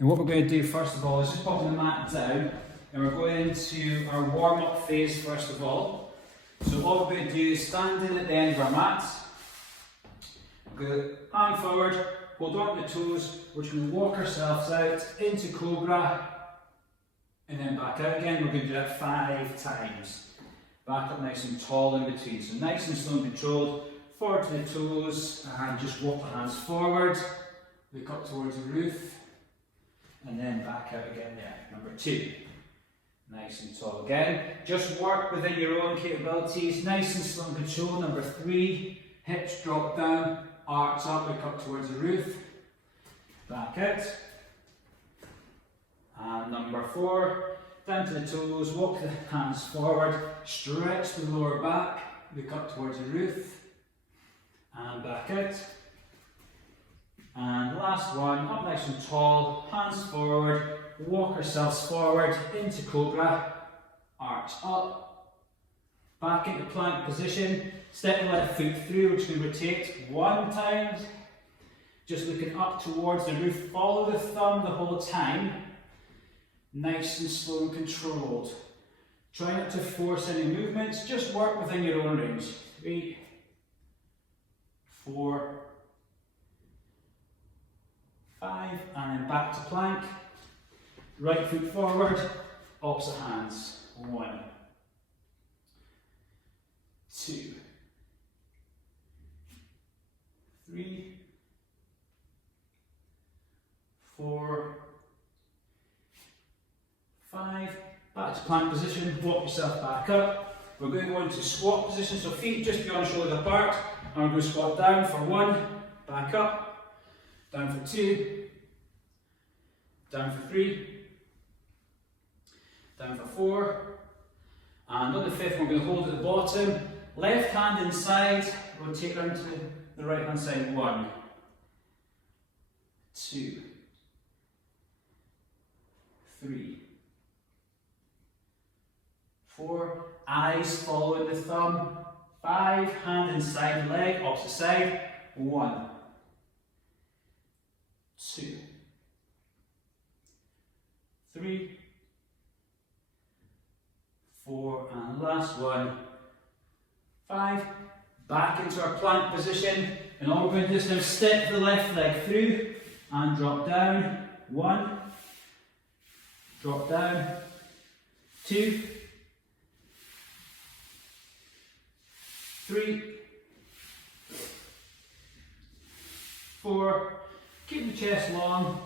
And what we're going to do first of all is just pop the mat down, and we're going into our warm-up phase first of all. So all we're going to do is stand in at the end of our mat, go arm forward, hold on to the toes, we're just going to walk ourselves out into Cobra, and then back out again. We're going to do that 5 times. Back up nice and tall in between. So nice and slow and controlled, forward to the toes, and just walk the hands forward, look up towards the roof, and then back out again there. Number 2. Nice and tall again. Just work within your own capabilities, nice and slow and controlled. Number 3, hips drop down, arcs up, look up towards the roof, back out. And number 4, down to the toes, walk the hands forward, stretch the lower back, look up towards the roof, and back out. And last one, up nice and tall, hands forward, walk ourselves forward into Cobra, arch up, back into plank position, step the left foot through, we're just going to rotate 1 time, just looking up towards the roof, follow the thumb the whole time, nice and slow and controlled. Try not to force any movements, just work within your own range. 3, 4, 5, and then back to plank. Right foot forward, opposite hands. 1, 2, 3, 4, 5. Back to plank position, walk yourself back up. We're going to go into squat position, so feet just beyond shoulder apart. And we're going to squat down for 1, back up, down for 2, down for 3, down for 4, and on the 5th we're going to hold at the bottom, left hand inside, rotate round to the right hand side. 1, 2, 3, 4, eyes following the thumb, 5, hand inside the leg, opposite side. 1, 2, 3, 4, and last one, 5. Back into our plank position, and all we're going to do is now step the left leg through and drop down. 1, drop down, 2, 3, 4, keep the chest long,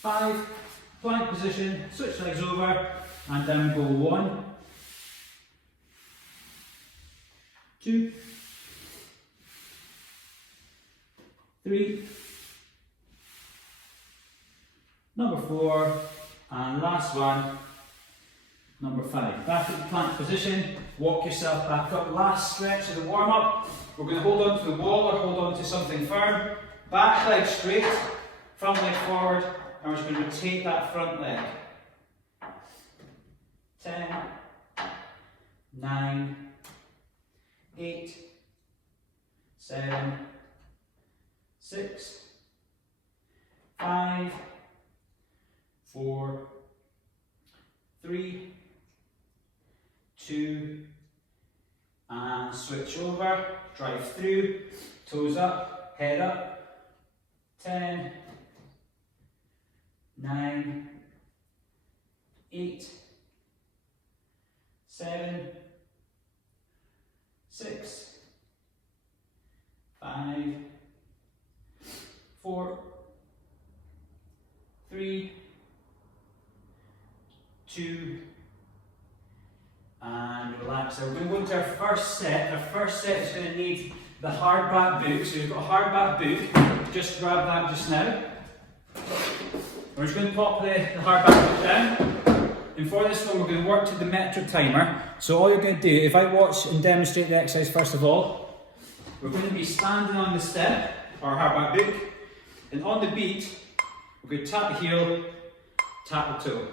5, plank position, switch legs over, and down go. 1, 2, 3, number 4, and last one, number 5. Back at the plank position, walk yourself back up. Last stretch of the warm up. We're going to hold on to the wall or hold on to something firm. Back leg straight, front leg forward, and we're just going to rotate that front leg. 10, 9, 8, 7, 6, 5, 4, 3, 2, and switch over, drive through, toes up, head up. 10, 9, 8, 7, 6, 5, 4, 3, 2, and relax. So we're going to go into our first set. Our first set is going to need the hard back boot. So you've got a hard back boot. Just grab that just now. We're just going to pop the hard back boot down. And for this one, we're going to work to the metric timer. So all you're going to do, if I watch and demonstrate the exercise first of all, we're going to be standing on the step, our hard back boot, and on the beat, we're going to tap the heel, tap the toe.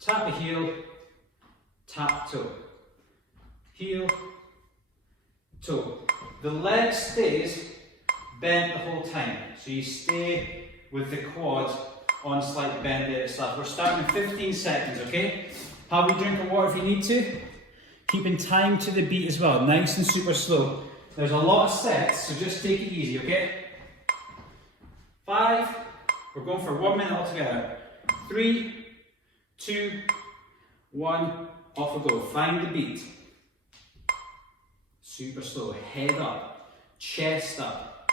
Tap the heel, tap toe. Heel, toe. The leg stays bent the whole time. So you stay with the quad on slight bend there stuff. We're starting in 15 seconds, okay? Have a drink of water if you need to. Keeping time to the beat as well, nice and super slow. There's a lot of sets, so just take it easy, okay? 5, we're going for 1 minute altogether. 3, 2, 1, off we go. Find the beat. Super slow, head up, chest up.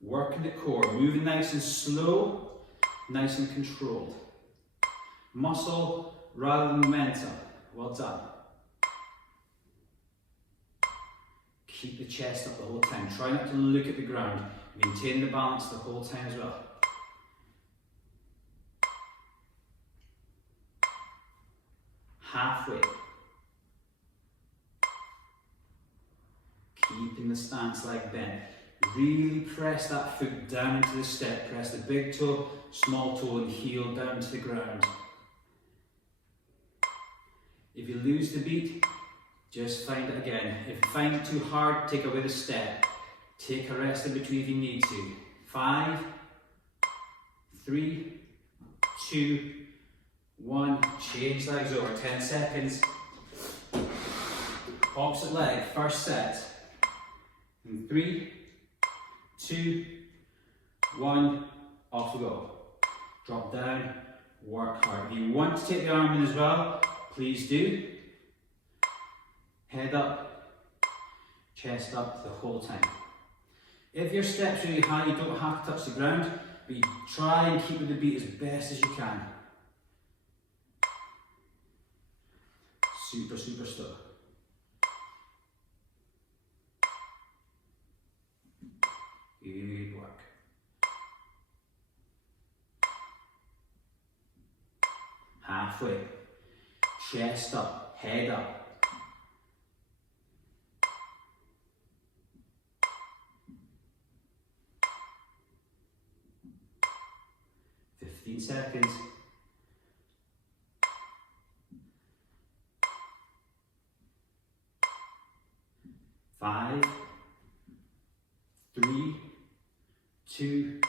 Working the core, moving nice and slow, nice and controlled. Muscle rather than momentum. Well done. Keep the chest up the whole time. Try not to look at the ground. Maintain the balance the whole time as well. Halfway. Keeping the stance like bent. Really press that foot down into the step. Press the big toe, small toe and heel down to the ground. If you lose the beat, just find it again. If you find it too hard, take away the step. Take a rest in between if you need to. 5, 3, 2, 1. Change legs over. 10 seconds. Opposite leg, first set. In 3, 2, 1, off we go. Drop down, work hard. If you want to take the arm in as well, please do. Head up, chest up the whole time. If your step's really high, you don't have to touch the ground, but you try and keep with the beat as best as you can. Super, super slow. Good work. Halfway. Chest up, head up. Seconds. 5, 3, 2,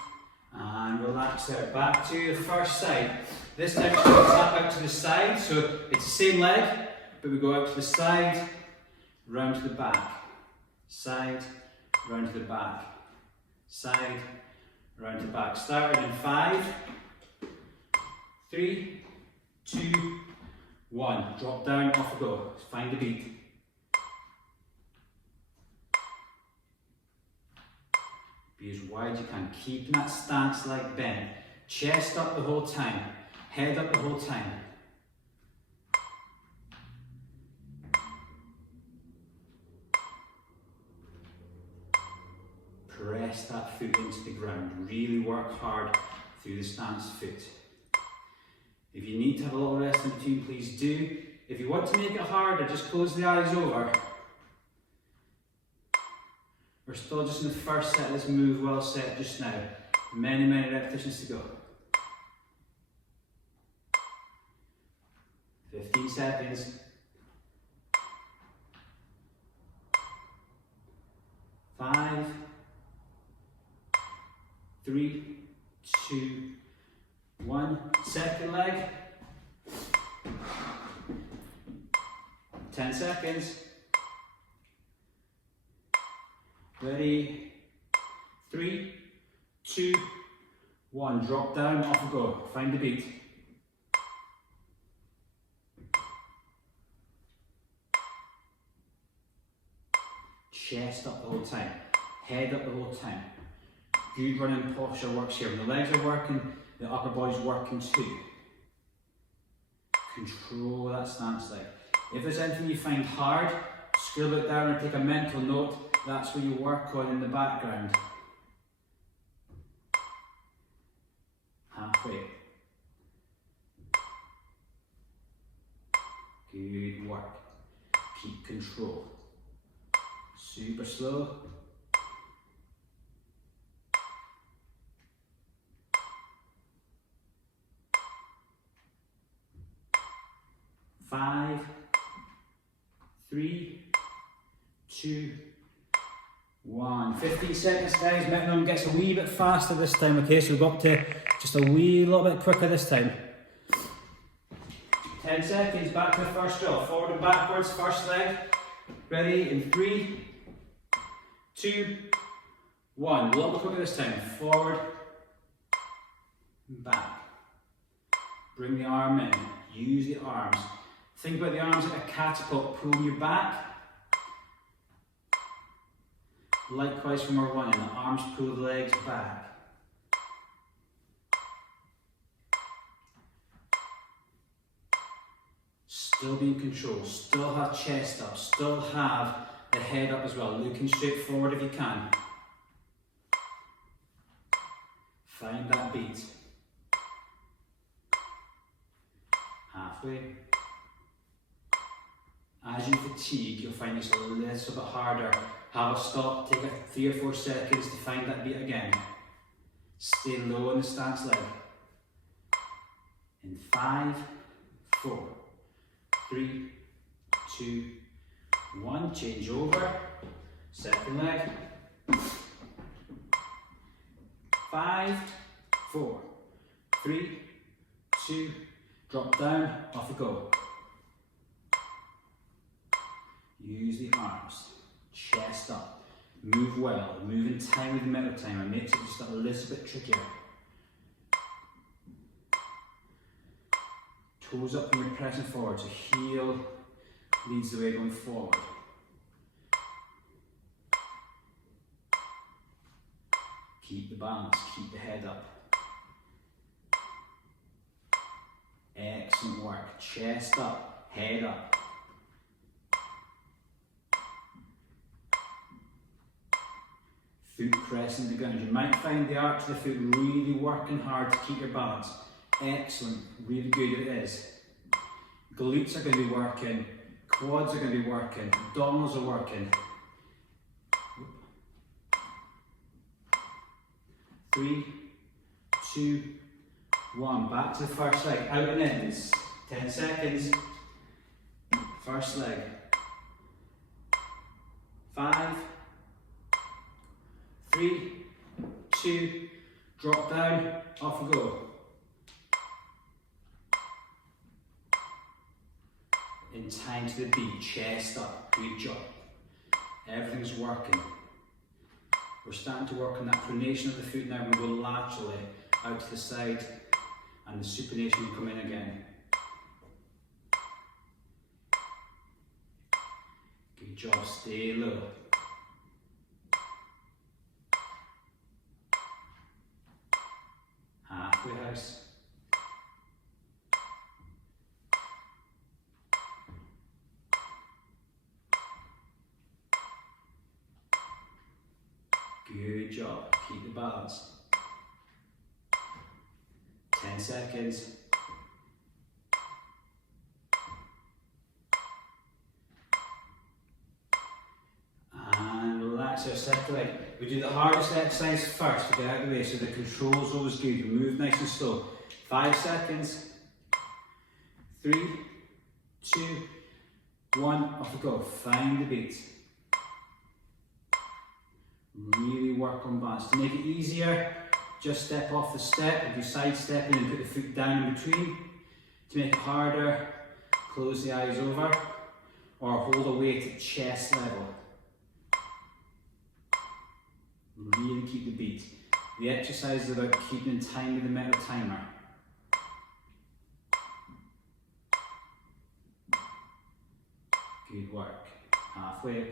and relax there. Back to the first side. This time we're going to tap out to the side, so it's the same leg, but we go out to the side, round to the back, side, round to the back, side, round to the back. Starting in 5, 3, 2, 1. Drop down, off we go. Find the beat. Be as wide as you can. Keeping that stance like bent. Chest up the whole time. Head up the whole time. Press that foot into the ground. Really work hard through the stance foot. If you need to have a little rest in between, please do. If you want to make it harder, just close the eyes over. We're still just in the first set. Let's move well set just now. Many, many repetitions to go. 15 seconds. 5, 3, 2, 1. Second leg. 10 seconds. Ready? 3, 2, 1. Drop down, off we go. Find the beat. Chest up the whole time. Head up the whole time. Good running posture works here. When the legs are working, the upper body's working too. Control that stance leg. If there's anything you find hard, scribble it down and take a mental note. That's what you work on in the background. Halfway. Good work. Keep control. Super slow. 5, 3, 2, 1. 15 seconds, guys. Metronome gets a wee bit faster this time, okay? So we've got up to Just a wee little bit quicker this time. 10 seconds, back to the first drill. Forward and backwards, first leg. Ready in 3, 2, 1. A little bit quicker this time. Forward, back. Bring the arm in. Use the arms. Think about the arms like a catapult. Pull your back. Likewise when we're running, the arms pull the legs back. Still be in control, still have chest up, still have the head up as well, looking straight forward if you can. Find that beat. Halfway. As you fatigue, you'll find this a little bit harder. Have a stop, take 3 or 4 seconds to find that beat again. Stay low in the stance leg. In 5, 4, 3, 2, 1, change over, second leg. 5, 4, 3, 2, drop down, off you go. Use the arms, chest up, move well, move in time with the middle timer, makes it just a little bit trickier. Toes up when you're pressing forward, so heel leads the way going forward. Keep the balance, keep the head up. Excellent work, chest up, head up. Foot pressing the ground. You might find the arch of the foot really working hard to keep your balance. Excellent, really good it is. Glutes are going to be working, quads are going to be working, abdominals are working. 3, 2, 1, back to the first leg, out and ins. 10 seconds, first leg. 5, 3, 2, drop down, off we go. In time to the beat, chest up, good job. Everything's working. We're starting to work on that pronation of the foot now. We go laterally out to the side and the supination will come in again. Good job, stay low. Halfway house. Good job, keep the balance. 10 seconds. And relax your second leg. We do the hardest exercise first to get out of the way, so the control's always good. We move nice and slow. 5 seconds. 3, 2, 1, off we go. Find the beat. Really work on balance. To make it easier, just step off the step. If you side step in and put the foot down in between. To make it harder, close the eyes over or hold a weight at chest level. Really keep the beat. The exercise is about keeping in time with the metal timer. Good work. Halfway.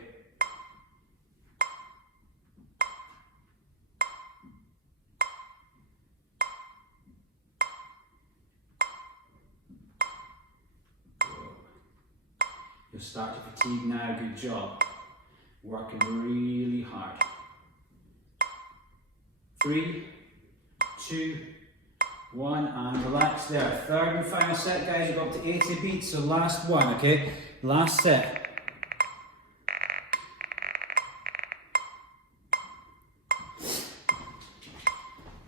You'll start to fatigue now, good job. Working really hard. 3, 2, 1, and relax there. Third and final set, guys. We've got up to 80 beats, so last one, okay? Last set.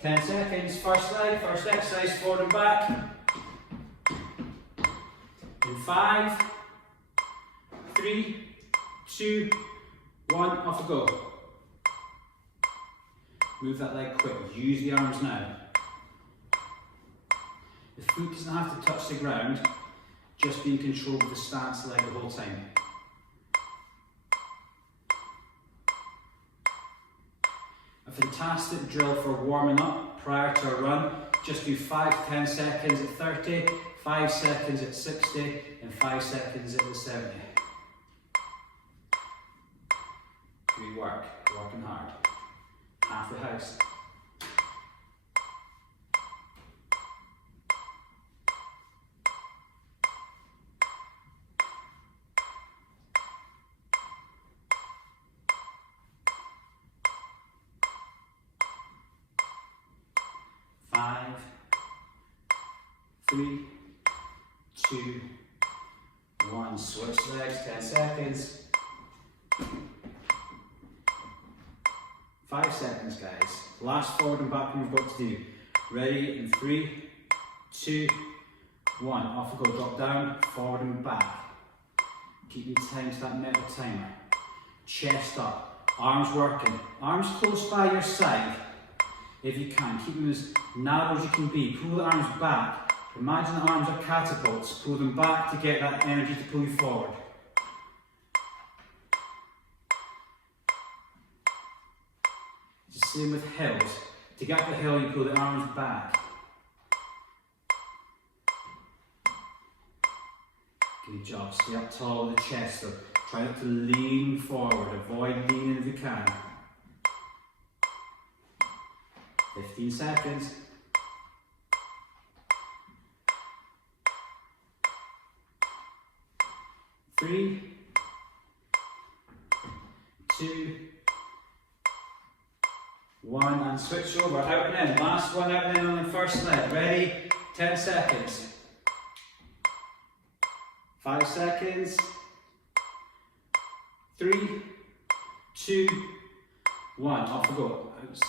Ten seconds, first leg, first exercise, forward and back. In 5, 3, 2, 1, off we go. Move that leg quick, use the arms now. The foot doesn't have to touch the ground, just be in control of the stance leg the whole time. A fantastic drill for warming up prior to a run. Just do 5 to 10 seconds at 30, 5 seconds at 60, and 5 seconds at the 70. Good work, working hard. Half the house. Five, 3, 2, 1. Switch legs, 10 seconds. 5 seconds, guys. Last forward and back we've got to do. Ready in 3, 2, 1. Off we go, drop down, forward and back. Keeping time to that metal timer. Chest up, arms working. Arms close by your side. If you can, keep them as narrow as you can be. Pull the arms back. Imagine the arms are catapults. Pull them back to get that energy to pull you forward. It's the same with hills. To get up the hill, you pull the arms back. Good job. Stay up tall with the chest. So try not to lean forward. Avoid leaning if you can. 15 seconds. 3, 2, 1, and switch over, out and in. Last one, out and in on the first leg. Ready? 10 seconds. 5 seconds. 3, 2, 1. Off we go. Out.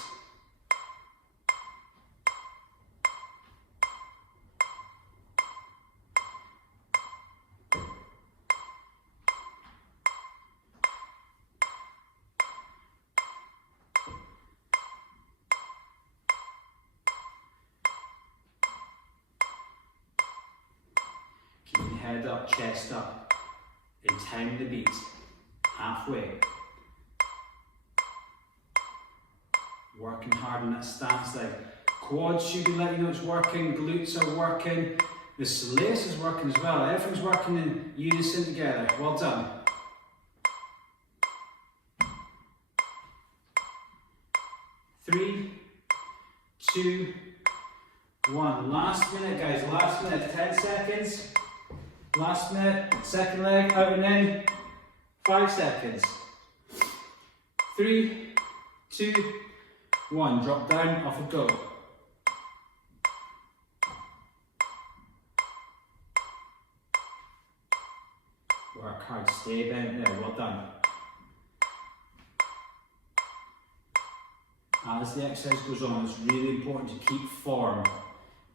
Head up, chest up, in time the beat, halfway. Working hard on that stance leg. Quads should be letting you know it's working, glutes are working, the soleus is working as well, everything's working in unison together. Well done. Three, 2, 1. Last minute, guys, last minute, 10 seconds. Last minute, second leg, out and in, 5 seconds. 3, 2, 1, drop down, off we go. Work hard, stay bent there, well done. As the exercise goes on, it's really important to keep form.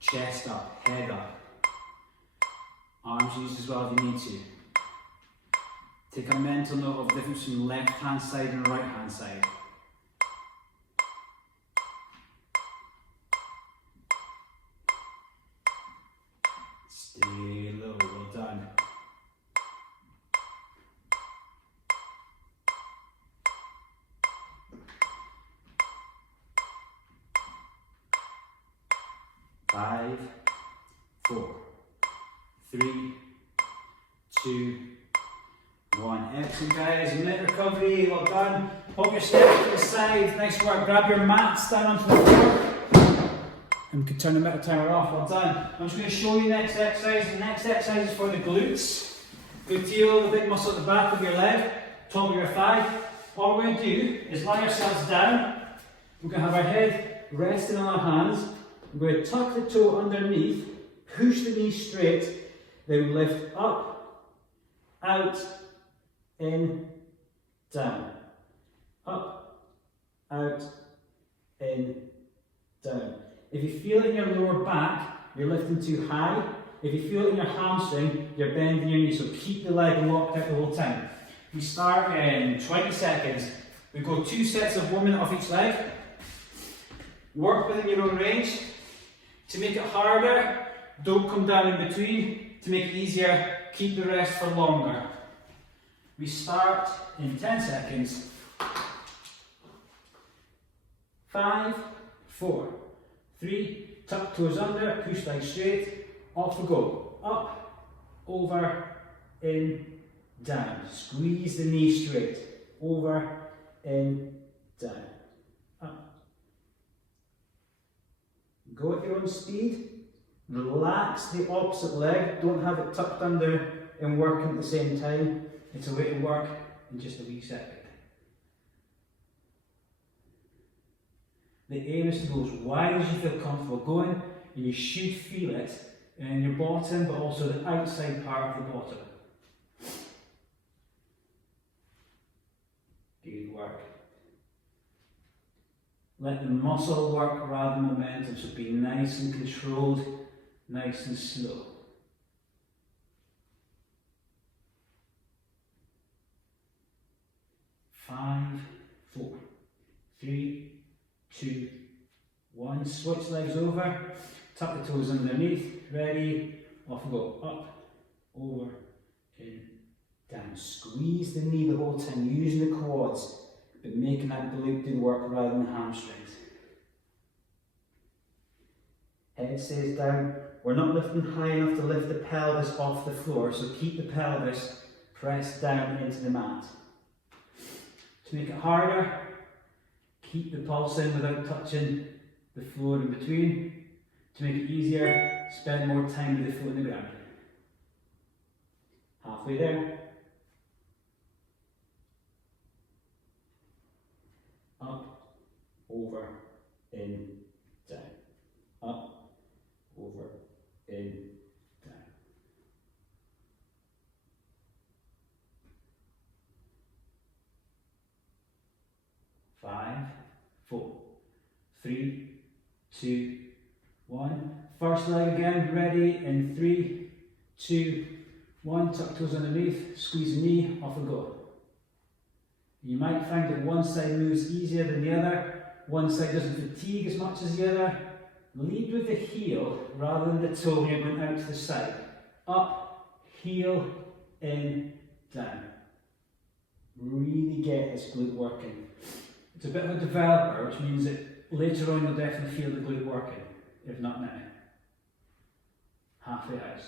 Chest up, head up. Arms used as well if you need to. Take a mental note of the difference between left hand side and right hand side. Stay low, well done. Five, 4, 3, 2, 1. Excellent, guys. Minute recovery. Well done. Pop your steps to the side. Nice work. Grab your mats down onto the floor. And you can turn the metal timer off. Well done. I'm just going to show you the next exercise. The next exercise is for the glutes. Gluteal, the big muscle at the back of your leg, top of your thigh. All we're going to do is lie ourselves down. We're going to have our head resting on our hands. We're going to tuck the toe underneath, push the knee straight, then lift up, out, in, down. Up, out, in, down. If you feel it in your lower back, you're lifting too high. If you feel it in your hamstring, you're bending your knee, so keep the leg locked out the whole time. We start in 20 seconds. We go 2 sets of 1 minute off each leg. Work within your own range. To make it harder, Don't come down in between. To make it easier, keep the rest for longer. We start in 10 seconds. 5, 4, 3, tuck toes under, push legs straight, off we go. Up, over, in, down. Squeeze the knee straight. Over, in, down. Up. Go at your own speed. Relax the opposite leg. Don't have it tucked under and working at the same time. It's a way to work in just a wee second. The aim is to go as wide as you feel comfortable going, and you should feel it in your bottom, but also the outside part of the bottom. Good work. Let the muscle work rather than momentum, so be nice and controlled, nice and slow. 5, 4, 3, 2, 1. Switch legs over, tuck the toes underneath, ready, off we go. Up, over, in, down. Squeeze the knee the whole time, using the quads, but making that glute do work rather than hamstrings. Head stays down. We're not lifting high enough to lift the pelvis off the floor, so keep the pelvis pressed down into the mat. To make it harder, keep the pulse in without touching the floor in between. To make it easier, spend more time with the foot on the ground. Halfway there. Up, over, in, down. Up, over, in, down. 5, 4, 3, 2, 1. First leg again, ready in 3, 2, 1. Tuck toes underneath, squeeze the knee, off we go. You might find that one side moves easier than the other, one side doesn't fatigue as much as the other. Lead with the heel rather than the toe when you're going out to the side. Up, heel, in, down. Really get this glute working. It's a bit of a developer, which means that later on you'll definitely feel the glute working, if not now. Halfway house.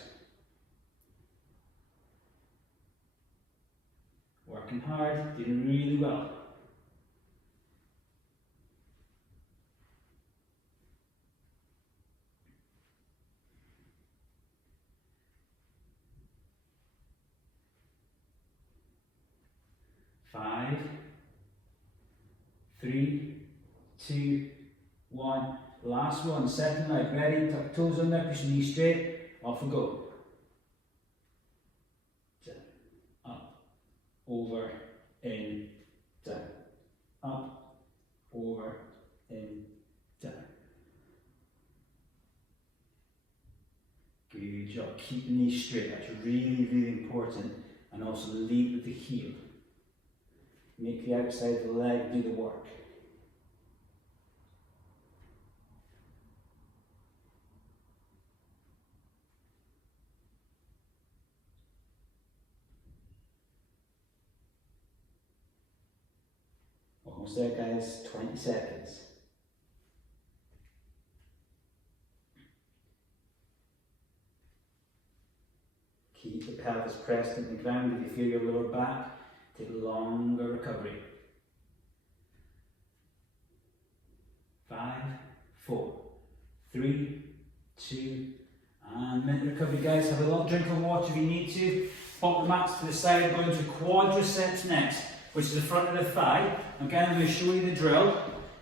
Working hard, doing really well. Five, 3, 2, 1. Last one, second leg, ready, tuck toes under, push the knee straight, off we go. Up, over, in, down. Up, over, in, down. Good job, keep the knee straight, that's really, really important. And also lead with the heel. Make the outside of the leg do the work. Almost there, guys. 20 seconds. Keep the pelvis pressed into the ground. If you feel your lower back, take longer recovery. 5, 4, 3, 2, and minute recovery, guys. Have a little drink of water if you need to. Pop the mats to the side, go into quadriceps next, which is the front of the thigh. Again, I'm going to show you the drill,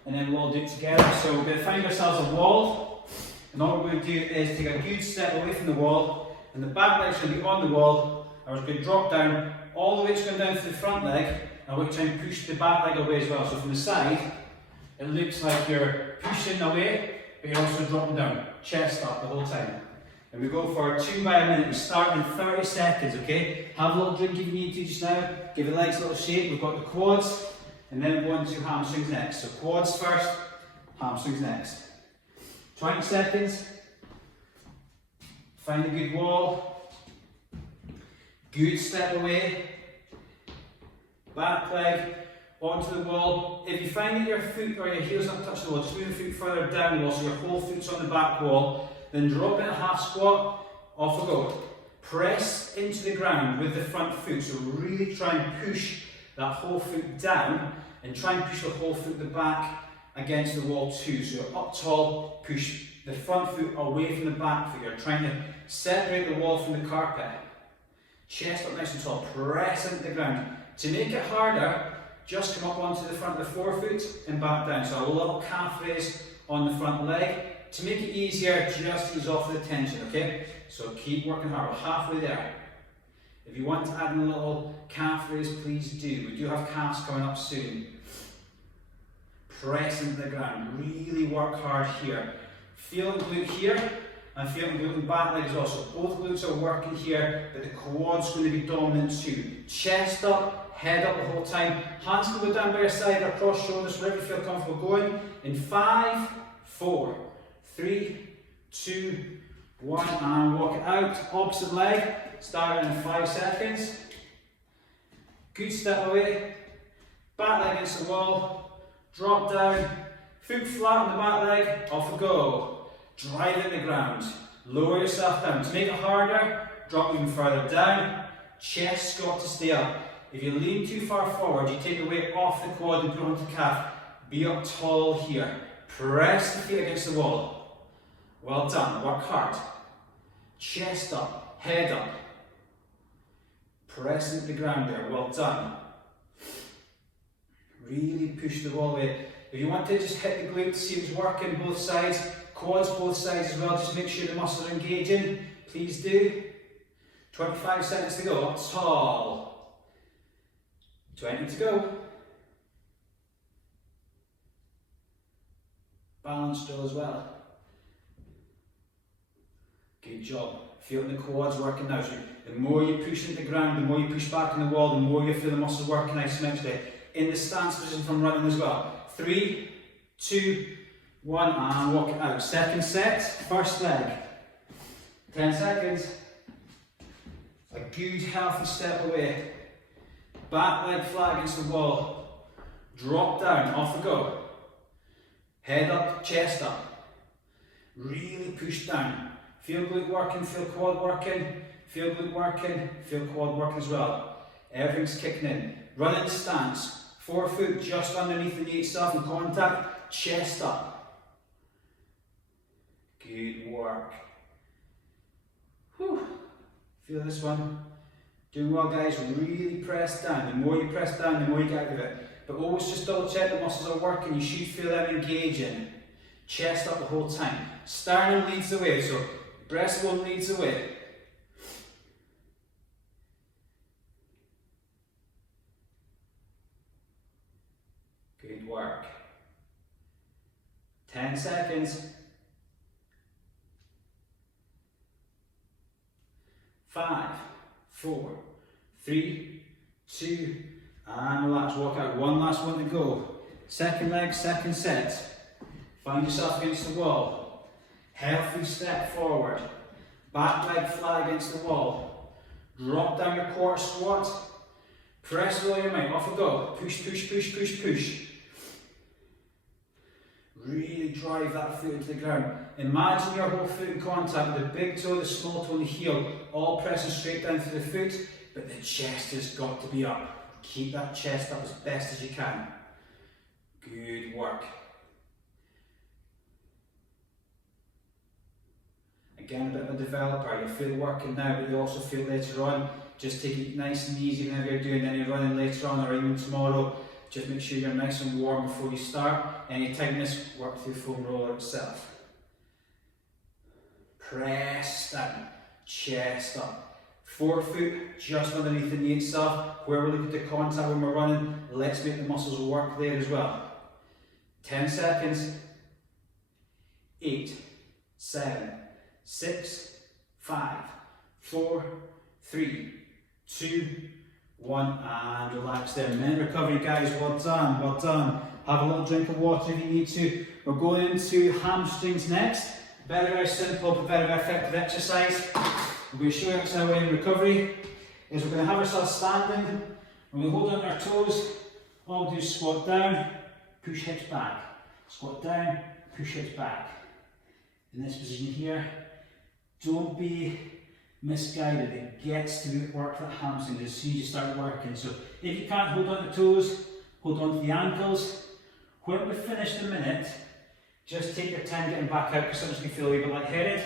and then we'll all do it together. So we're going to find ourselves a wall, and all we're going to do is take a good step away from the wall, and the back leg's going to be on the wall, and we're going to drop down all the way to going down to the front leg, and we're trying to push the back leg away as well. So from the side, it looks like you're pushing away, but you're also dropping down, chest up the whole time. And we go for 2 by a minute. We start in 30 seconds, okay? Have a little drink if you need to just now. Give the legs a little shake. We've got the quads, and then we're going to hamstrings next. So quads first, hamstrings next. 20 seconds. Find a good wall. Good step away. Back leg onto the wall. If you find that your foot or your heel's not touching the wall, just move your foot further down the wall so your whole foot's on the back wall. Then drop in a half squat. Off we go. Press into the ground with the front foot. So really try and push that whole foot down and try and push the whole foot at the back against the wall too. So you're up tall, push the front foot away from the back foot. You're trying to separate the wall from the carpet. Chest up nice and tall, press into the ground. To make it harder, just come up onto the front of the forefoot and back down. So a little calf raise on the front leg. To make it easier, just ease off the tension, okay? So keep working hard, we're halfway there. If you want to add in a little calf raise, please do. We do have calves coming up soon. Press into the ground, really work hard here. Feel the glute here, and feel the glute in the back leg as well. So both glutes are working here, but the quad's going to be dominant too. Chest up, head up the whole time. Hands can go down by your side or across shoulders, wherever you feel comfortable going. In 5, 4, 3, 2, 1, and walk it out. Opposite leg, starting in 5 seconds. Good step away. Back leg against the wall. Drop down. Foot flat on the back leg. Off we go. Drive in the ground. Lower yourself down. To make it harder, drop even further down. Chest squat to stay up. If you lean too far forward, you take the weight off the quad and put it onto the calf. Be up tall here. Press the feet against the wall. Well done. Work hard. Chest up. Head up. Press into the ground there. Well done. Really push the wall away. If you want to just hit the glutes, see what's working both sides. Quads both sides as well, just make sure the muscles are engaging. Please do. 25 seconds to go. Up tall. 20 to go. Balance drill as well. Good job. Feeling the quads working now. So the more you push into the ground, the more you push back on the wall, the more you feel the muscles working isometrically. In the stance position from running as well. 3, 2, 1, and walk it out. Second set, first leg. 10 seconds. A good healthy step away. Back leg flat against the wall. Drop down, off we go. Head up, chest up. Really push down. Feel glute working, feel quad working. Feel glute working, feel quad working as well. Everything's kicking in. Running stance. Forefoot just underneath the knee itself in contact. Chest up. Good work. Whew. Feel this one. Doing well, guys. Really press down. The more you press down, the more you get out of it. But always just double check the muscles are working. You should feel them engaging. Chest up the whole time. Sternum leads the way, so breastbone leads the way. Good work. 10 seconds. 5, 4, 3, 2, and relax, walk out. One last one to go. Second leg, second set. Find yourself against the wall. Healthy step forward. Back leg flat against the wall. Drop down your quarter squat. Press with all your might. Off we go. Push, push, push, push, push. Really drive that foot into the ground. Imagine your whole foot in contact with the big toe, the small toe and the heel, all pressing straight down through the foot, but the chest has got to be up. Keep that chest up as best as you can. Good work. Again, a bit of a developer. You feel working now, but you also feel later on. Just take it nice and easy whenever you're doing any running later on or even tomorrow. Just make sure you're nice and warm before you start. Any tightness, work through foam roller itself. Press down, chest up. Forefoot just underneath the knee itself. Where we're looking to contact when we're running, let's make the muscles work there as well. 10 seconds. 8, 7, 6, 5, 4, 3, 2, 1, and relax there. Minute recovery, guys. Well done, well done. Have a little drink of water if you need to. We're going into hamstrings next. Very, very simple but very, very effective exercise. We're going to show you how we're in recovery. Is we're going to have ourselves standing, and we'll hold on our toes. All we do is squat down, push hips back. Squat down, push hips back. In this position here, don't be misguided. It gets to work that hamstrings as soon as you start working. So if you can't hold on to toes, hold on to the ankles. When we finish the minute, just take your time getting back out because sometimes you feel a wee bit lightheaded.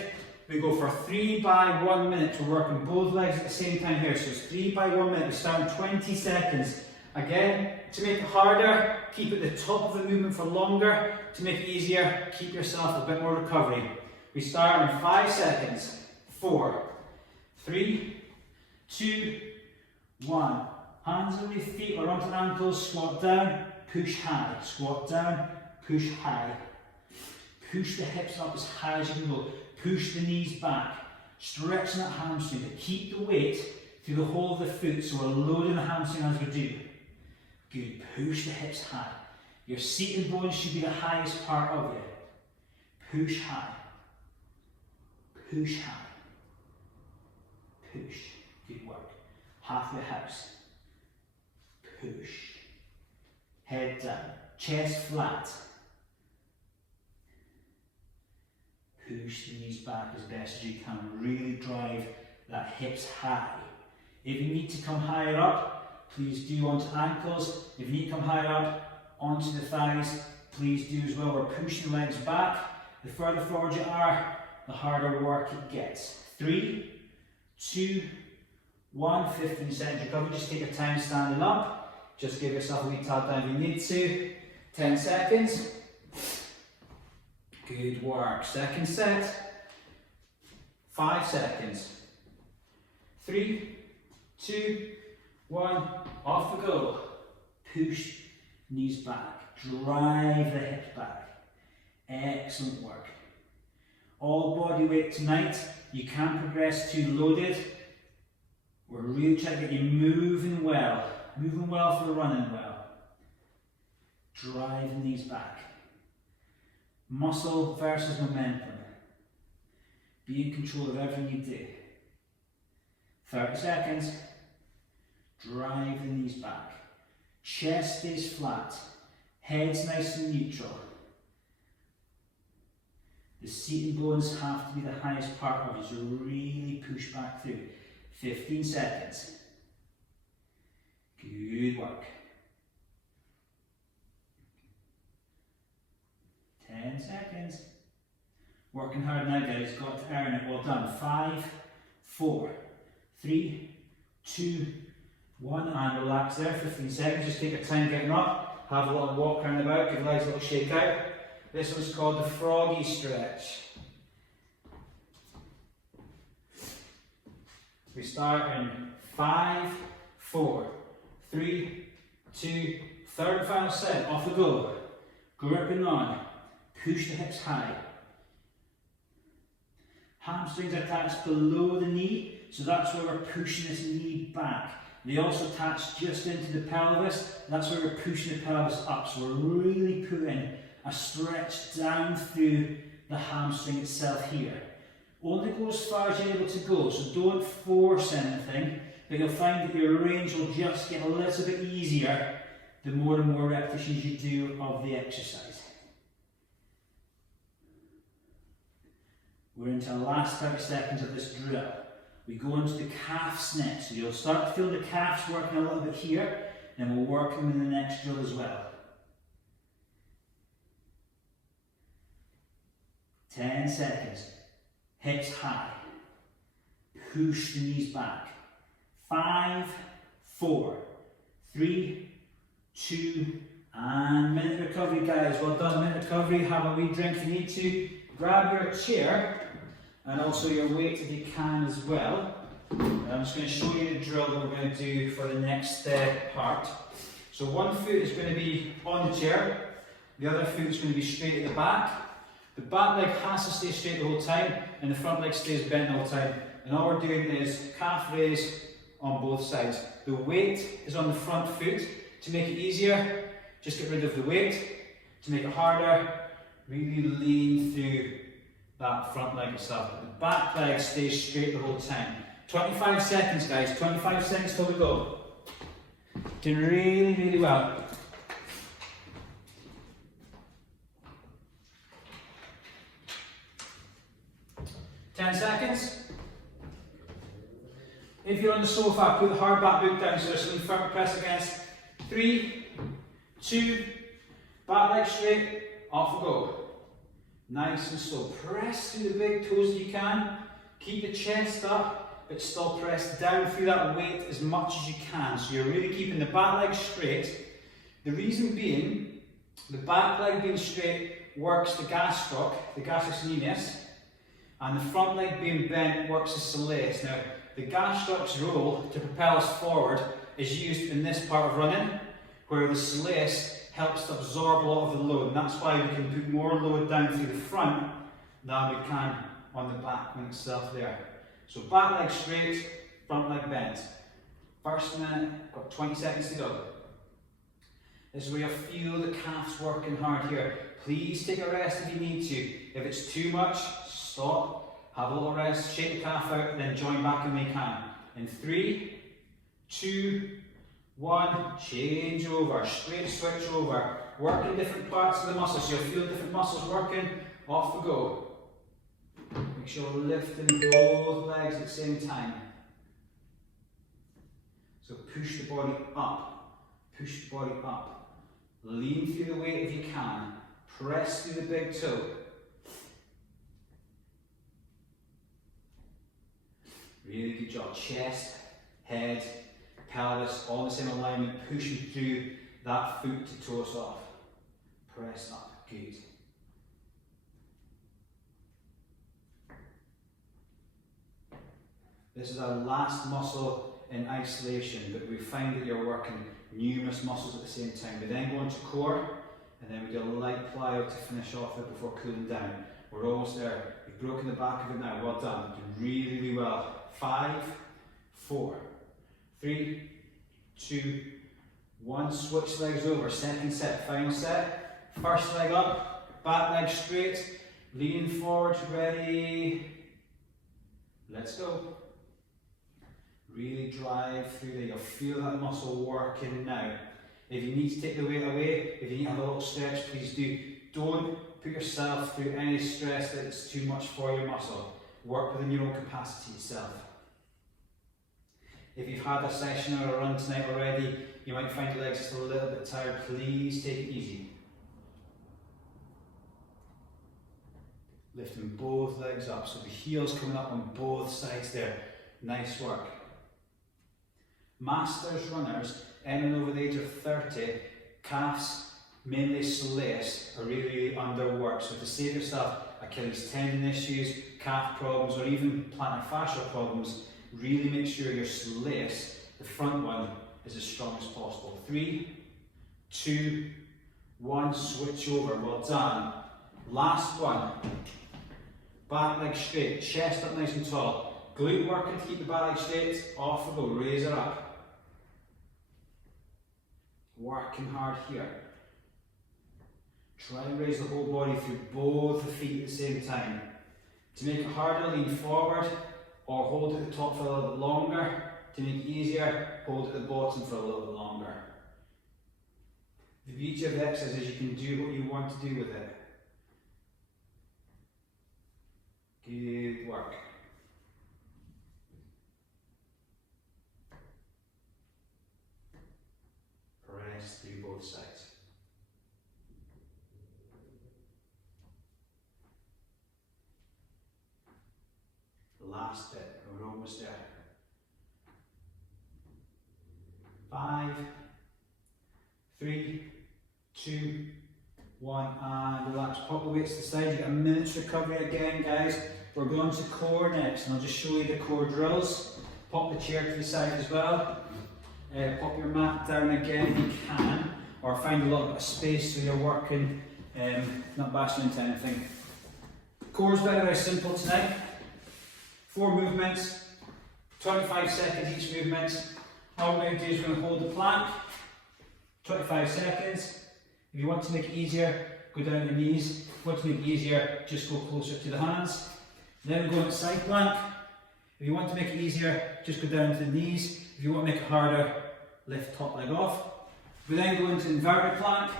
We go for 3 by 1 minute. We're working both legs at the same time here. So it's 3 by 1 minute. We start in 20 seconds. Again, to make it harder, keep it at the top of the movement for longer. To make it easier, keep yourself a bit more recovery. We start in 5 seconds. 4, 3, 2, 1. Hands on your feet or onto the ankles, squat down, push high. Squat down, push high. Push the hips up as high as you can go. Push the knees back. Stretching that hamstring, but keep the weight through the whole of the foot, so we're loading the hamstring as we do. Good. Push the hips high. Your seated bones should be the highest part of you. Push high. Push high. Push. Good work. Half the house. Push. Head down. Chest flat. Push the knees back as best as you can. Really drive that hips high. If you need to come higher up, please do onto ankles. If you need to come higher up, onto the thighs, please do as well. We're pushing the legs back. The further forward you are, the harder work it gets. 3, 2, 1, 15 seconds recovery. Just take your time standing up. Just give yourself a wee tap down if you need to. 10 seconds. Good work. Second set. 5 seconds. 3, 2, 1. Off we go. Push knees back. Drive the hips back. Excellent work. All body weight tonight. You can't progress too loaded. We're really trying to get you moving well. Moving well for the running well. Drive the knees back. Muscle versus momentum. Be in control of everything you do. 30 seconds. Drive the knees back. Chest stays flat. Head's nice and neutral. The seating bones have to be the highest part of you, so really push back through. 15 seconds. Good work. 10 seconds. Working hard now, guys. Got to earn it. Well done. 5, 4, 3, 2, 1, and relax there. 15 seconds. Just take your time getting up. Have a little walk around about. Give your legs a little shake out. This one's called the Froggy Stretch. We start in 5, 4, 3, 2, third and final set. Off we go. Gripping on. Push the hips high. Hamstrings are attached below the knee, so that's where we're pushing this knee back. They also attach just into the pelvis. That's where we're pushing the pelvis up. So we're really putting a stretch down through the hamstring itself here. Only go as far as you're able to go, so don't force anything, but you'll find that your range will just get a little bit easier the more and more repetitions you do of the exercise. We're into the last 30 seconds of this drill. We go into the calves next, so you'll start to feel the calves working a little bit here, then we'll work them in the next drill as well. 10 seconds. Hips high. Push the knees back. 5, 4, 3, 2, and minute recovery, guys. Well done, minute recovery. Have a wee drink if you need to. Grab your chair and also your weight if you can as well. And I'm just going to show you the drill that we're going to do for the next part. So one foot is going to be on the chair, the other foot is going to be straight at the back. The back leg has to stay straight the whole time, and the front leg stays bent the whole time. And all we're doing is calf raise on both sides. The weight is on the front foot. To make it easier, just get rid of the weight. To make it harder, really lean through that front leg itself. But the back leg stays straight the whole time. 25 seconds, guys. 25 seconds till we go. Doing really, really well. Ten seconds. If you're on the sofa, put the hard back boot down so there's something firm to press against. 3, 2, back leg straight, off we go. Nice and slow. Press through the big toes if you can. Keep the chest up, but still press down through that weight as much as you can. So you're really keeping the back leg straight. The reason being, the back leg being straight works the gastroc, the gastrocnemius, and the front leg being bent works the soleus. Now, the gastroc's role to propel us forward is used in this part of running, where the soleus helps to absorb a lot of the load, and that's why we can put more load down through the front than we can on the back one itself there. So back leg straight, front leg bent. First minute, got 20 seconds to go. This is where you feel the calves working hard here. Please take a rest if you need to. If it's too much, stop, have a little rest, shake the calf out, and then join back in when you can. In 3, 2, 1, change over, straight switch over. Work in different parts of the muscles, so you'll feel different muscles working. Off we go. Make sure we're lifting both legs at the same time. So push the body up, push the body up. Lean through the weight if you can. Press through the big toe. Really good job. Chest, head, pelvis, all in the same alignment, pushing through that foot to toe us off. Press up, good. This is our last muscle in isolation, but we find that you're working numerous muscles at the same time. We then go into core, and then we do a light plyo to finish off it before cooling down. We're almost there. We've broken the back of it now. Well done. Doing really, really well. 5, 4, 3, 2, 1. Switch legs over. Second set, final set. First leg up, back leg straight, leaning forward, ready. Let's go. Really drive through there. You'll feel that muscle working now. If you need to take the weight away, if you need to have a little stretch, please do. Don't put yourself through any stress that it's too much for your muscle. Work within your own capacity itself. If you've had a session or a run tonight already, you might find your legs just a little bit tired. Please take it easy. Lifting both legs up, so the heel's coming up on both sides there. Nice work. Masters runners, anyone over the age of 30, calves, mainly soleus, are really, really underworked. So to save yourself Achilles tendon issues, calf problems, or even plantar fascial problems, really make sure your soleus, the front one, is as strong as possible. 3, 2, 1, switch over. Well done. Last one. Back leg straight, chest up nice and tall. Glute working to keep the back leg straight. Off we go, raise it up. Working hard here. Try and raise the whole body through both the feet at the same time. To make it harder, lean forward or hold at the top for a little bit longer. To make it easier, hold at the bottom for a little bit longer. The beauty of the exercise is you can do what you want to do with it. Good work. Press through both sides. Last bit, we're almost there. 5, 3, 2, 1, and relax. Pop the weights to the side. You get a minute's recovery again, guys. We're going to core next, and I'll just show you the core drills. Pop the chair to the side as well. Pop your mat down again if you can, or find a little bit of space so you're working, not bashing into anything. Core's very simple tonight. 4 movements, 25 seconds each movement. All we're going to do is we're going to hold the plank, 25 seconds. If you want to make it easier, go down to knees. If you want to make it easier, just go closer to the hands. Then we go into side plank. If you want to make it easier, just go down to the knees. If you want to make it harder, lift top leg off. We then go into inverted plank.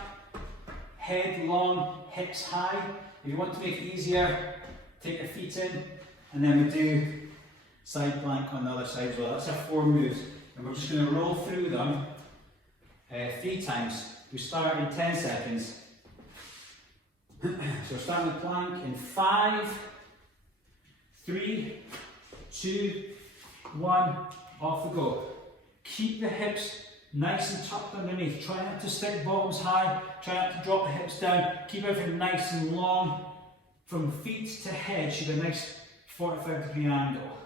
Head long, hips high. If you want to make it easier, take your feet in, and then we do side plank on the other side as well. That's our 4 moves, and we're just going to roll through them 3 times. We start in 10 seconds. So we're starting the plank in 5, 3, 2, 1, off we go. Keep the hips nice and tucked underneath. Try not to stick bottoms high, try not to drop the hips down. Keep everything nice and long. From feet to head should be a nice 45-degree angle.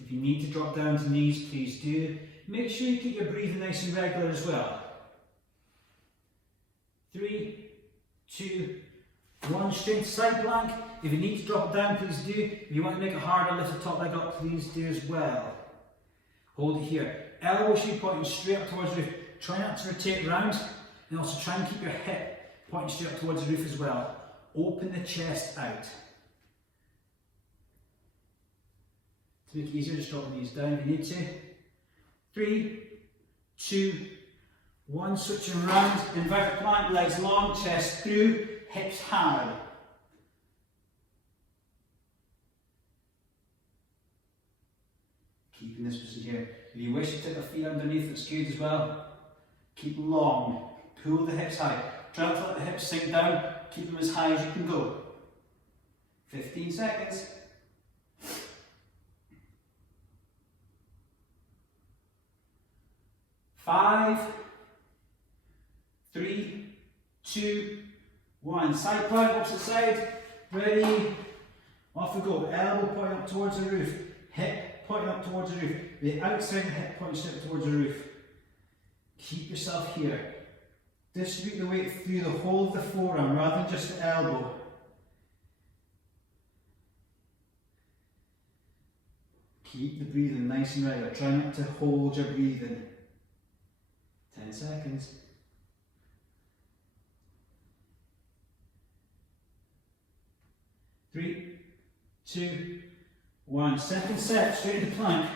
If you need to drop down to knees, please do. Make sure you keep your breathing nice and regular as well. 3, 2, 1, straight side plank. If you need to drop it down, please do. If you want to make it harder, lift the top leg up, please do as well. Hold it here. Elbow should be pointing straight up towards the roof. Try not to rotate round, and also try and keep your hip pointing straight up towards the roof as well. Open the chest out. To make it easier, just drop the knees down if you need to. 3, 2, 1, switching around. Inverted plank, legs long, chest through, hips hard. Keeping this position here. If you wish to take the feet underneath, it's good as well. Keep long. Pull the hips high. Try not to let the hips sink down. Keep them as high as you can go. 15 seconds. 5, 3, 2, 1. Side plank, opposite side. Ready. Off we go. Elbow pointing up towards the roof. Hip pointing up towards the roof. The outside of the hip pointing straight towards the roof. Keep yourself here. Distribute the weight through the whole of the forearm rather than just the elbow. Keep the breathing nice and regular. Try not to hold your breathing. 10 seconds. 3, 2, 1. Second set, straight into plank.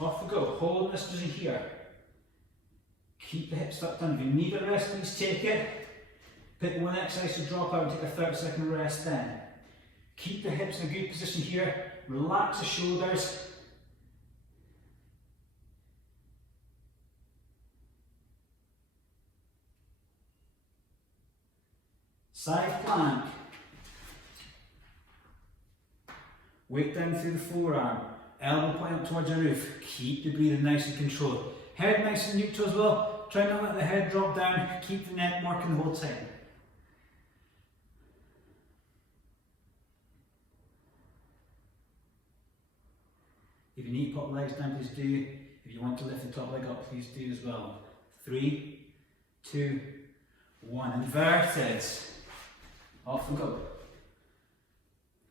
Off we go. Hold this position here. Keep the hips tucked in. If you need a rest, please take it. Pick one exercise to drop out and take a 30-second rest then. Keep the hips in a good position here. Relax the shoulders. Side plank. Weight down through the forearm. Elbow pointing up towards the roof. Keep the breathing nice and controlled. Head nice and neutral as well. Try not to let the head drop down. Keep the neck working the whole time. If you need to pop legs down, please do. If you want to lift the top leg up, please do as well. 3, 2, 1. Inverted. Off we go.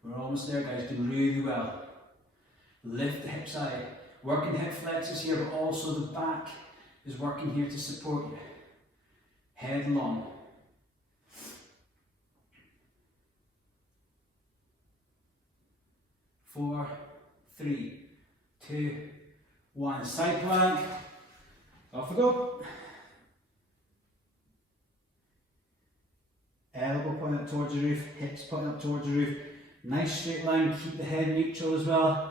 We're almost there, guys. Doing really well. Lift the hips high. Working hip flexors here, but also the back is working here to support you. Head long. Four, 3, 2, 1. Side plank. Off we go. Elbow pointing up towards the roof, hips pointing up towards the roof. Nice straight line, keep the head neutral as well.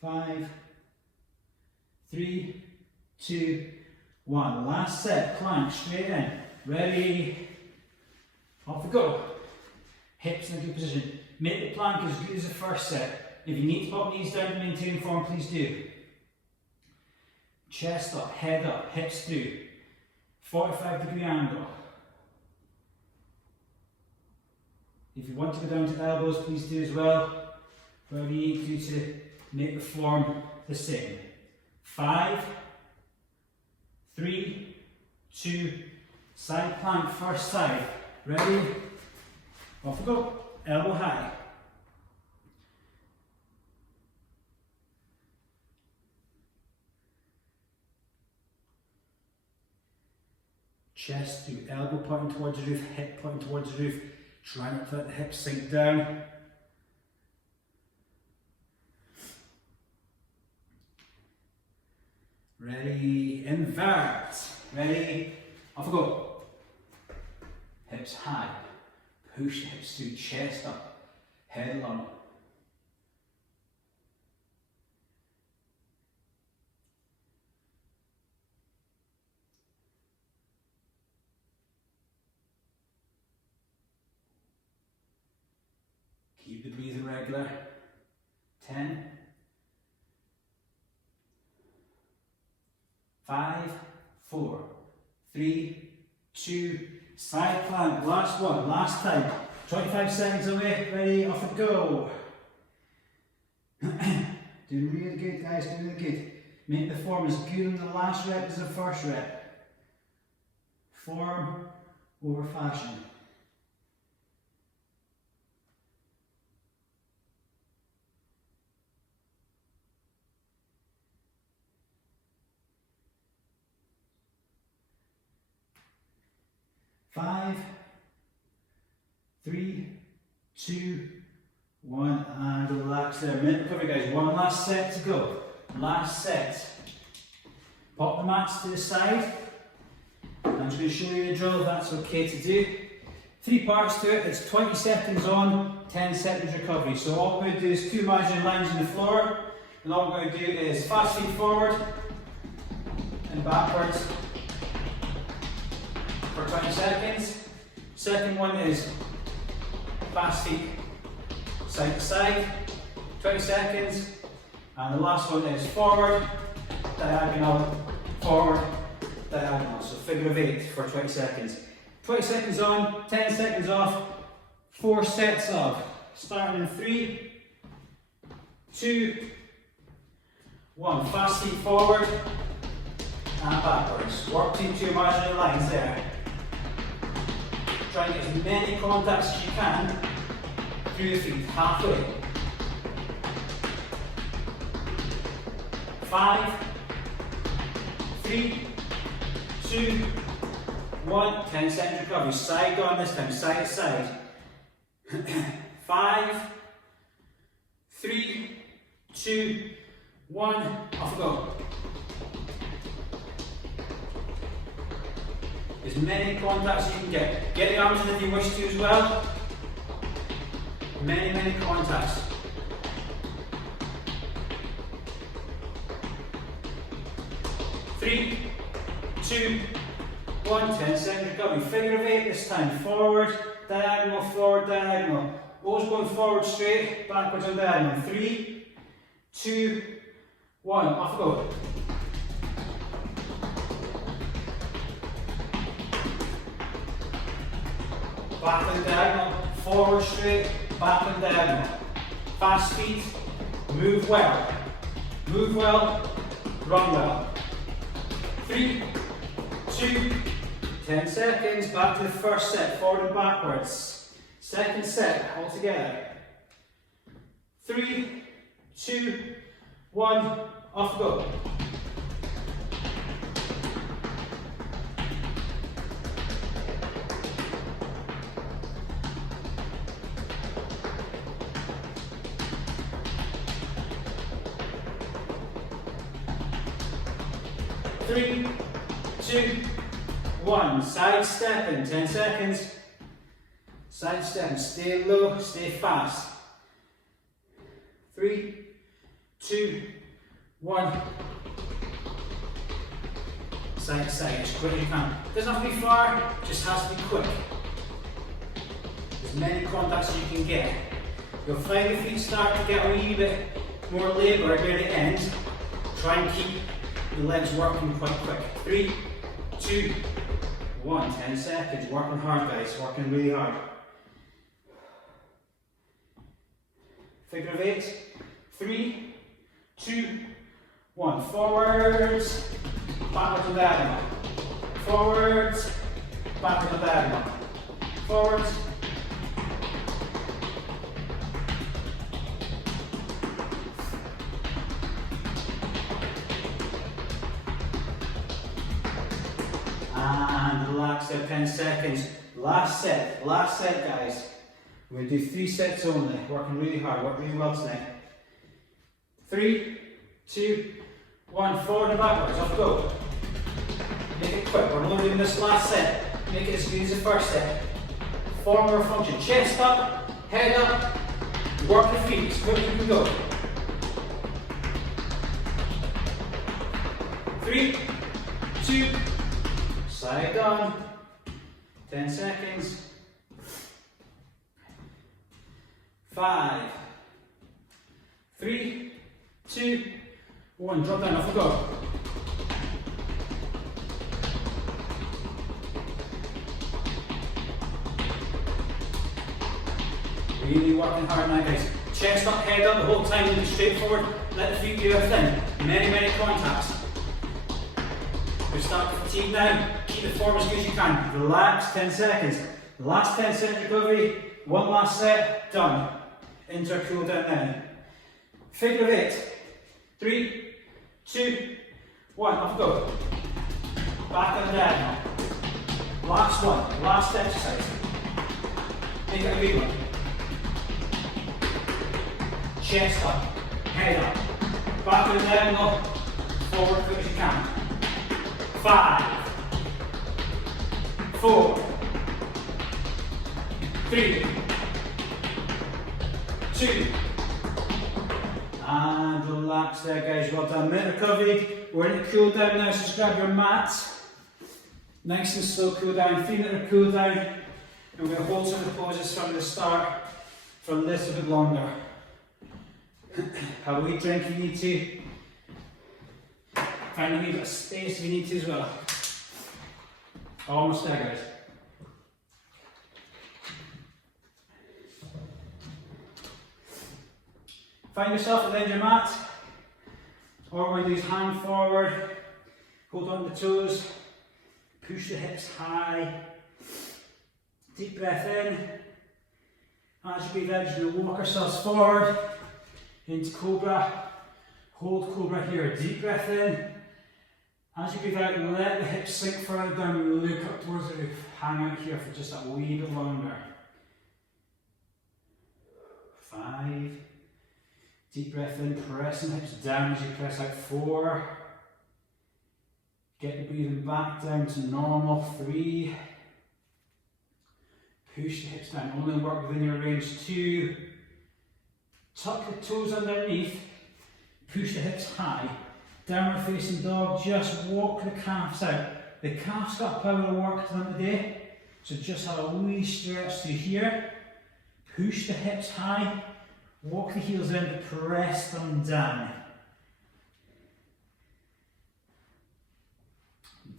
Five, 3, 2, 1. Last set, plank, straight in. Ready? Off we go. Hips in a good position. Make the plank as good as the first set. If you need to pop knees down to maintain form, please do. Chest up, head up, hips through. 45-degree angle. If you want to go down to elbows, please do as well. Whatever you need to make the form the same. 5, 3, 2, side plank, first side. Ready? Off we go. Elbow high. Chest through, elbow pointing towards the roof, hip pointing towards the roof. Try not to let the hips sink down. Ready, invert. Ready, off we go. Hips high. Push the hips through, chest up, head long. Keep the breathing regular. 10, 5, 4, 3, 2, side plank, last one, last time. 25 seconds away, ready, off we go. Doing really good, guys, doing really good. Make the form as good in the last rep as the first rep. Form over fashion. Five, 3, 2, 1, and relax there. Minute recovery, guys. One last set to go. Last set. Pop the mats to the side. I'm just going to show you the drill if that's okay to do. 3 parts to it. It's 20 seconds on, 10 seconds recovery. So all we're going to do is 2 imaginary lines on the floor. And all we're going to do is fast feet forward and backwards for 20 seconds. Second one is fast feet side to side, 20 seconds. And the last one is forward, diagonal, forward, diagonal. So figure of 8 for 20 seconds. 20 seconds on, 10 seconds off, 4 sets of. Starting in 3, 2, 1. Fast feet forward and backwards. Work to 2 imaginary lines there. Try and get as many contacts as you can through the feet, halfway. 5, 3, 2, 1. 10 seconds recovery. Side on this time, side to side. 5, 3, 2, 1. Off we go. As many contacts as you can get. Get the arms in if you wish to as well. Many contacts. 3, 2, 1. 10 seconds recovery. Figure of 8 this time. Forward, diagonal. Always going forward straight, backwards and diagonal. 3, 2, 1. Off we go. Back and diagonal, forward straight, back and diagonal. Fast feet, move well. Move well, run well. 3, 2, 10 seconds, back to the first set, forward and backwards. Second set, all together. 3, 2, 1, off we go. Three, 2, 1. Side stepping, 10 seconds. Side stepping, stay low, stay fast. 3, 2, 1. Side to side, as quick as you can. Doesn't have to be far, just has to be quick. As many contacts as you can get. You'll find the feet start to get a wee bit more labour near the end. Try and keep the legs working quite quick. 3, 2, 1. 10 seconds. Working hard, guys. Working really hard. Figure of 8. 3, 2, 1. Forwards, backwards and diagonal. Forwards, backwards and diagonal. Forwards. And relax there, 10 seconds. Last set guys. We're going to do 3 sets only. Working really hard, work really well tonight. 3, 2, 1, forward and backwards, off go. Make it quick, we're only doing this last set. Make it as good as the first set. Form or function, chest up, head up, work the feet as quick as you can go. 3, 2, side down, 10 seconds. 5, 3, 2, 1, drop down, off we go. Really working hard now guys. Chest up, head up the whole time, looking straight forward. Let the feet do their thing. Many contacts. We're starting to fatigue now. Keep the form as good as you can. Relax, 10 seconds. Last 10 seconds recovery. One last set, done. Into a cool down then. Figure of 8. 3, 2, 1, off we go. Back on the diagonal. Last one, last exercise. Make it a big one. Chest up, head up. Back on the diagonal, forward quick as you can. 5, 4, 3, 2, and relax there guys, well done. Minute recovery, we're in the cool down now, so just grab your mats. Nice and slow cool down, 3 minute cool down. And we're going to hold some of the poses from the start for a little bit longer. Have a wee drink if you need to. Find a wee bit of space if you need to as well. Almost there guys. Find yourself at the end of your mat, or we're going to do hand forward, hold on to the toes, push the hips high, deep breath in. As you breathe out, you're going to walk ourselves forward into Cobra. Hold Cobra here, deep breath in. As you breathe out, let the hips sink further down, look up towards the roof. Hang out here for just a wee bit longer. 5. Deep breath in, pressing hips down as you press out. 4. Get the breathing back down to normal. 3. Push the hips down, only work within your range. 2. Tuck the toes underneath, push the hips high. Downward facing dog, just walk the calves out. The calves got power to work to them today, so just have a wee stretch through here. Push the hips high, walk the heels in to press them down.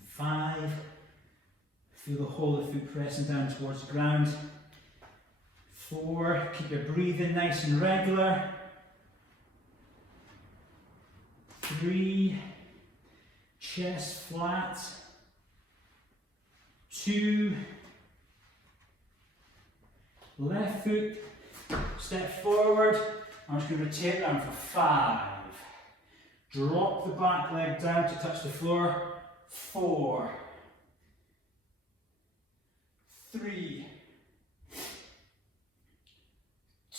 5. Feel the whole of the foot pressing down towards the ground. 4. Keep your breathing nice and regular. 3. Chest flat. 2. Left foot, step forward. I'm just going to rotate around for 5. Drop the back leg down to touch the floor. 4. 3.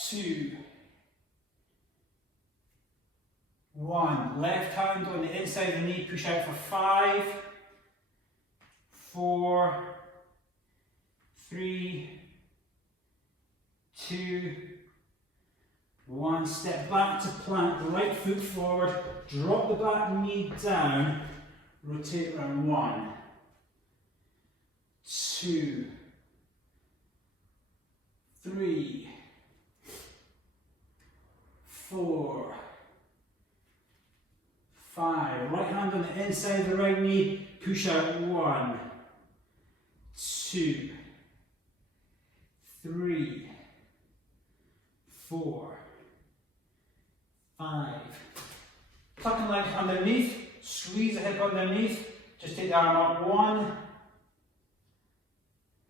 2. 1. Left hand on the inside of the knee, push out for 5. 4. 3. 2. 1. Step back to plank, the right foot forward, drop the back knee down, rotate around. 1. 2. 3. 4. 5. Right hand on the inside of the right knee, push out. 1. 2. 3. 4. 5. Tucking leg underneath. underneath. Just take the arm up. 1,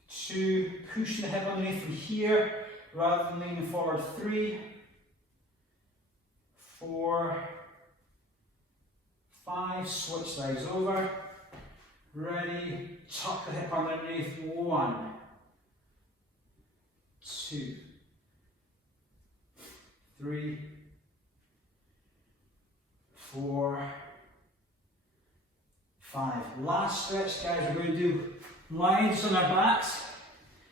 2, push the hip underneath from here rather than leaning forward. 3, 4, 5, switch legs over. Ready, tuck the hip underneath. 1, 2, 3, 4, 5. Last stretch, guys. We're going to do lines on our backs.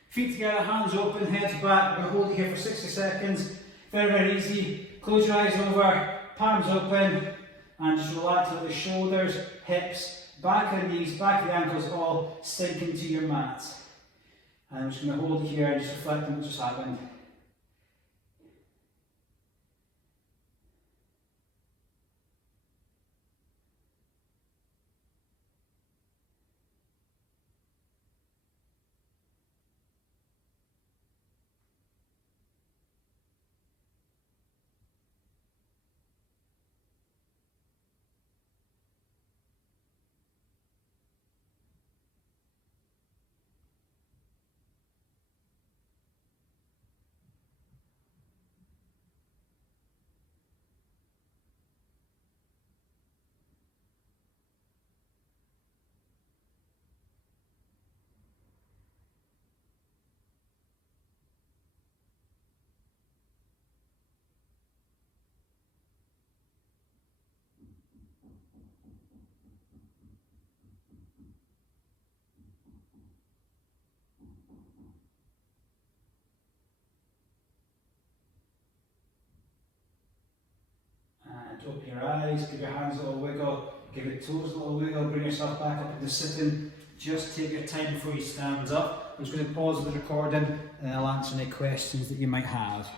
Feet together, hands open, heads back. We're going to hold it here for 60 seconds. Very, very easy. Close your eyes over, palms open, and just relax with the shoulders, hips, back of the knees, back of the ankles, all sink into your mat. And I'm just going to hold it here and just reflect on what just happened. Open your eyes, give your hands a little wiggle, give your toes a little wiggle, bring yourself back up into sitting. Just take your time before you stand up. I'm just going to pause the recording and I'll answer any questions that you might have.